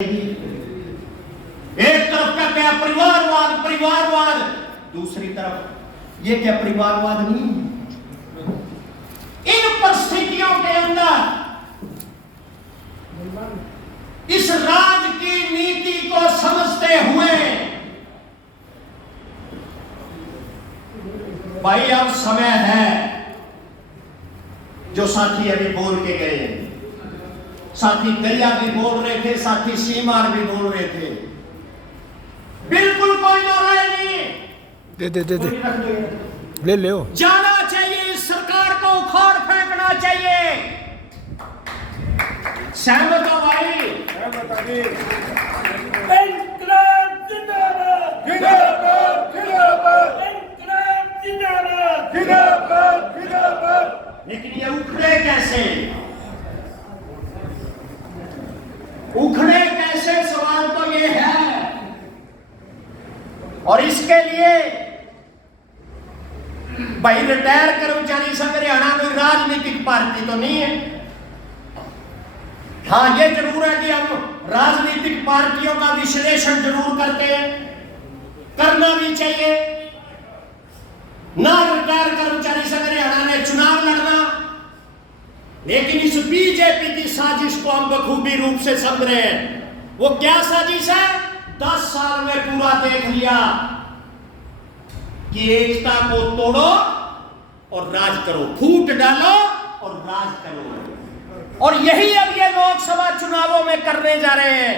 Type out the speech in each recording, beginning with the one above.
एक तरफ कहते हैं परिवारवाद परिवारवाद, दूसरी तरफ ये क्या परिवारवाद नहीं। इन परिस्थितियों के अंदर इस राज की नीति को समझते हुए भाई अब समय है, जो साथी अभी बोल के गए, साथी दरिया भी बोल रहे थे, साथी सीमार भी बोल रहे थे, बिल्कुल कोई नाराज नहीं। दे ले ले जाना चाहिए, इस सरकार को उखाड़ फेंकना चाहिए। सहमत हो भाई? इंकलाब जिंदाबाद, जिंदाबाद, जिंदाबाद, इंकलाब जिंदाबाद, जिंदाबाद, जिंदाबाद। लेकिन ये उखड़े कैसे, उखड़े कैसे, सवाल तो ये है। और इसके लिए भाई रिटायर कर्मचारी संघ हरियाणा कोई राजनीतिक पार्टी तो नहीं है। हाँ ये जरूर है कि हम राजनीतिक पार्टियों का विश्लेषण जरूर करते हैं, करना भी चाहिए। ना रिटायर कर्मचारी संघ हरियाणा ने चुनाव लड़ना, लेकिन इस बीजेपी की साजिश को हम बखूबी रूप से समझ रहे हैं। वो क्या साजिश है? 10 साल में पूरा देख लिया कि एकता को तोड़ो और राज करो, फूट डालो और राज करो। और यही अब ये लोकसभा चुनावों में करने जा रहे हैं।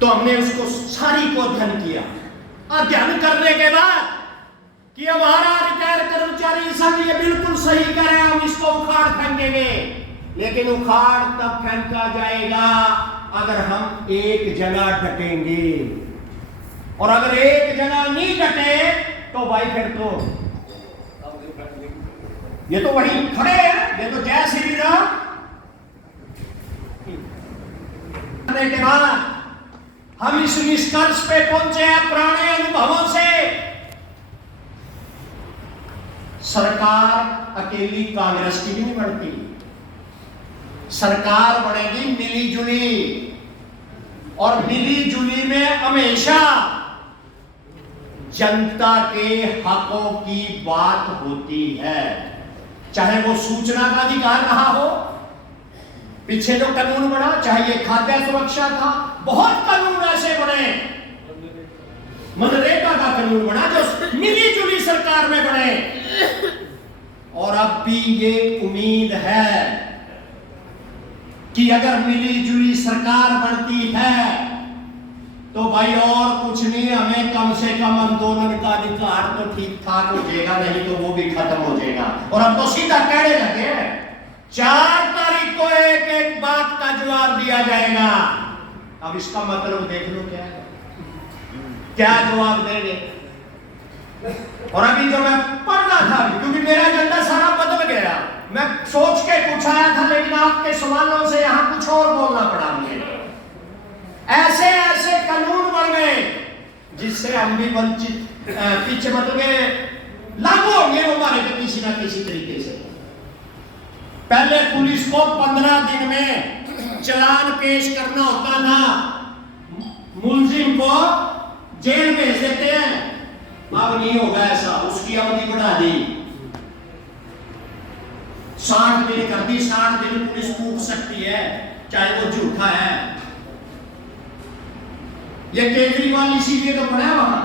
तो हमने उसको सारी को अध्ययन किया। अध्ययन करने के बाद कि हमारा रिटायर कर्मचारी संघ ये बिल्कुल सही करे, हम इसको उखाड़ फेंकेंगे। लेकिन उखाड़ तब फेंका जाएगा अगर हम एक जगह डटेंगे, और अगर एक जगह नहीं डटे तो भाई फिर तो ये तो वही खड़े हैं, ये तो जय श्री राम के बाद हम इस निष्कर्ष पे पहुंचे हैं पुराने अनुभवों से। सरकार अकेली कांग्रेस की भी नहीं बनती, सरकार बनेगी मिली जुली, और मिली जुली में हमेशा जनता के हकों की बात होती है। चाहे वो सूचना का अधिकार रहा हो, पीछे जो कानून बना, चाहे ये खाद्य सुरक्षा था, बहुत कानून ऐसे बने, मनरेगा का कानून बना जो मिली जुली सरकार में बने। और अब भी ये उम्मीद है कि अगर मिली जुली सरकार बनती है तो भाई और कुछ नहीं, हमें कम से कम आंदोलन का अधिकार तो ठीक ठाक हो जाएगा, नहीं तो वो भी खत्म हो जाएगा। और अब तो सीधा कहने लगे हैं 4 तारीख को एक एक बात का जवाब दिया जाएगा। अब इसका मतलब देख लो क्या है, क्या जवाब देंगे। और अभी जो मैं पढ़ रहा था, क्योंकि मेरा एजेंडा सारा बदल गया, मैं सोच के कुछ आया था, लेकिन आपके सवालों से यहां कुछ और बोलना पड़ा मुझे। ऐसे ऐसे कानून बन गए जिससे हम भी वंचित पीछे मतलब लागू होंगे हमारे पे किसी ना किसी तरीके से। पहले पुलिस को 15 दिन में चालान पेश करना होता था, मुलजिम को जेल भेज देते हैं। अब नहीं होगा ऐसा, उसकी अवधि बढ़ा दी, 60 दिन कर दी। 60 दिन पुलिस पूछ सकती है, चाहे वो झूठा है। ये केजरीवाल इसीलिए तो पड़ा वहां।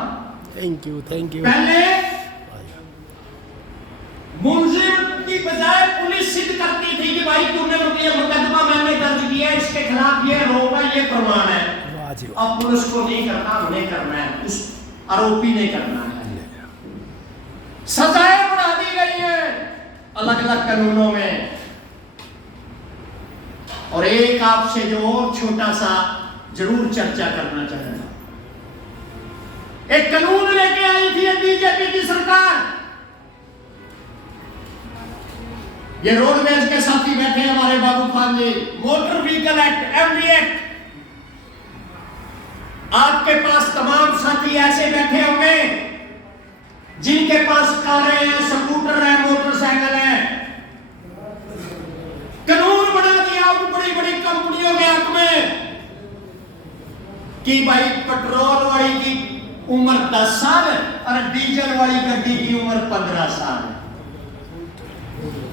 थैंक यू पहले मुलजिम की बजाय पुलिस सिद्ध करती थी कि भाई तूने ये मुकदमा मैंने दर्ज किया, इसके खिलाफ ये होगा, ये प्रमाण है। अब पुलिस को नहीं करना, उन्हें करना है, उस आरोपी ने करना है। सजाएं बढ़ा दी गई है अलग अलग कानूनों में। और एक आपसे जो छोटा सा जरूर चर्चा करना चाहूंगा, एक कानून लेके आई थी बीजेपी की सरकार। ये रोडवेज के साथी बैठे हमारे Babu Khan ji, motor vehicle act, MV act. आपके पास तमाम साथी ऐसे बैठे होंगे जिनके पास कारें हैं, स्कूटर है, मोटरसाइकिल है। कानून बना दिया गया उन बड़ी बड़ी कंपनियों के हक में कि भाई पेट्रोल वाली की उम्र 10 साल है और डीजल वाली गड्डी की उम्र 15 साल है।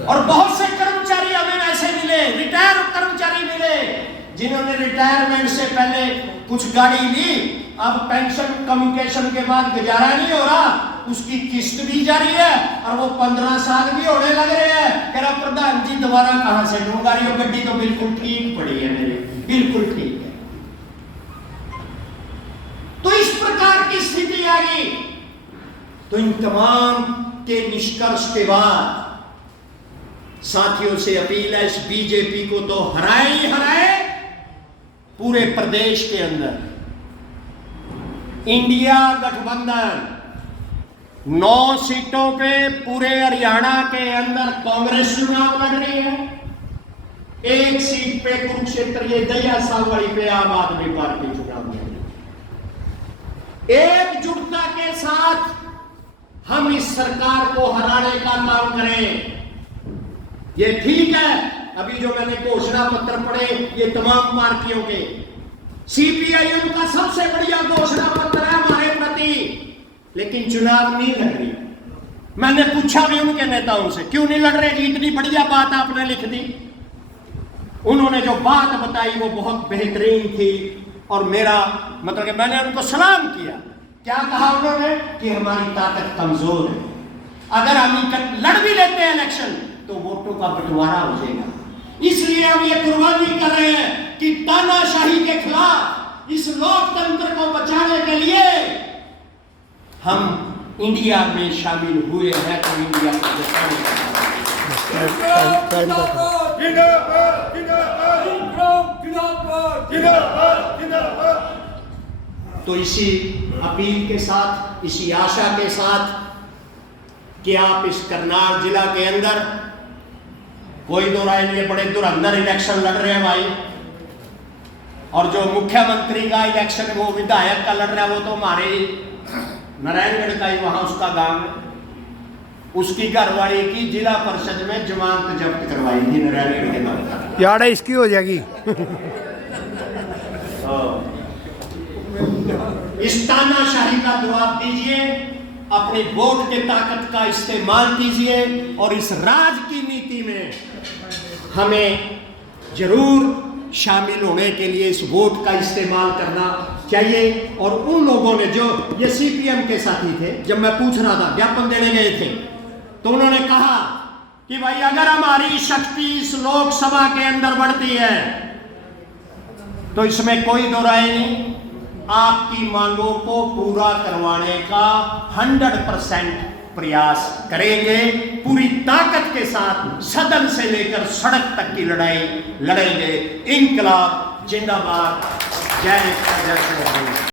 और बहुत से कर्मचारी हमें ऐसे मिले, रिटायर कर्मचारी मिले, जिन्होंने रिटायरमेंट से पहले कुछ गाड़ी ली, अब पेंशन कम्युनिकेशन के बाद गुजारा नहीं हो रहा, उसकी किस्त भी जारी है और वो 15 साल भी होने लग रहे हैं। कह रहा प्रधान जी दोबारा कहां से लूंगा, ये गड्डी तो बिल्कुल ठीक पड़ी है मेरी, बिल्कुल ठीक है। तो इस प्रकार की स्थिति आ गई। तो इन तमाम के निष्कर्ष के बाद साथियों से अपील है, इस बीजेपी को तो हराए ही हराए पूरे प्रदेश के अंदर। इंडिया गठबंधन 9 सीटों पे पूरे हरियाणा के अंदर कांग्रेस चुनाव लड़ रही है, 1 सीट पे कुरुक्षेत्र ये दया सावड़ी पे आम आदमी पार्टी चुनाव लड़ रही है। एकजुटता के साथ हम इस सरकार को हराने का काम करें। ये ठीक है, अभी जो मैंने घोषणा पत्र पढ़े ये तमाम पार्टियों के, सीपीआईएम का सबसे बढ़िया घोषणा पत्र है हमारे प्रति, लेकिन चुनाव नहीं लड़ रही। मैंने पूछा भी उनके नेताओं से क्यों नहीं लड़ रहे जी, इतनी बढ़िया बात आपने लिख दी। उन्होंने जो बात बताई वो बहुत बेहतरीन थी और मेरा मतलब कि मैंने उनको सलाम किया। क्या कहा उन्होंने कि हमारी ताकत कमजोर है, अगर हम लड़ भी लेते हैं इलेक्शन तो वोटों का बंटवारा हो जाएगा, इसलिए हम ये कुर्बानी कर रहे हैं कि तानाशाही के खिलाफ इस लोकतंत्र को बचाने के लिए हम इंडिया में शामिल हुए हैं। तो इंडिया को बचाने तो इसी अपील के साथ, इसी आशा के साथ कि आप इस करनाल जिला के अंदर कोई दो राय नहीं, बड़े धुरंधर इलेक्शन लड़ रहे हैं भाई। और जो मुख्यमंत्री का इलेक्शन है वो विधायक का लड़ रहा है, वो तो हमारे नारायणगढ़ का ही वहां उसका गांव है, उसकी घरवाली की जिला परिषद में जमानत जब्त करवाई थी नारायणगढ़ के नाम। यार इसकी हो जाएगी। इस तानाशाही का जवाब दीजिए, अपनी वोट के ताकत का इस्तेमाल कीजिए और इस राज की नीति में हमें जरूर शामिल होने के लिए इस वोट का इस्तेमाल करना चाहिए। और उन लोगों ने जो ये सीपीएम के साथी थे, जब मैं पूछ रहा था ज्ञापन देने गए थे तो उन्होंने कहा कि भाई अगर हमारी शक्ति इस लोकसभा के अंदर बढ़ती है तो इसमें कोई दो राय नहीं, आपकी मांगों को पूरा करवाने का 100% प्रयास करेंगे, पूरी ताकत के साथ सदन से लेकर सड़क तक की लड़ाई लड़ेंगे। इनकलाब जिंदाबाद, जय हिंद, जय श्री राम।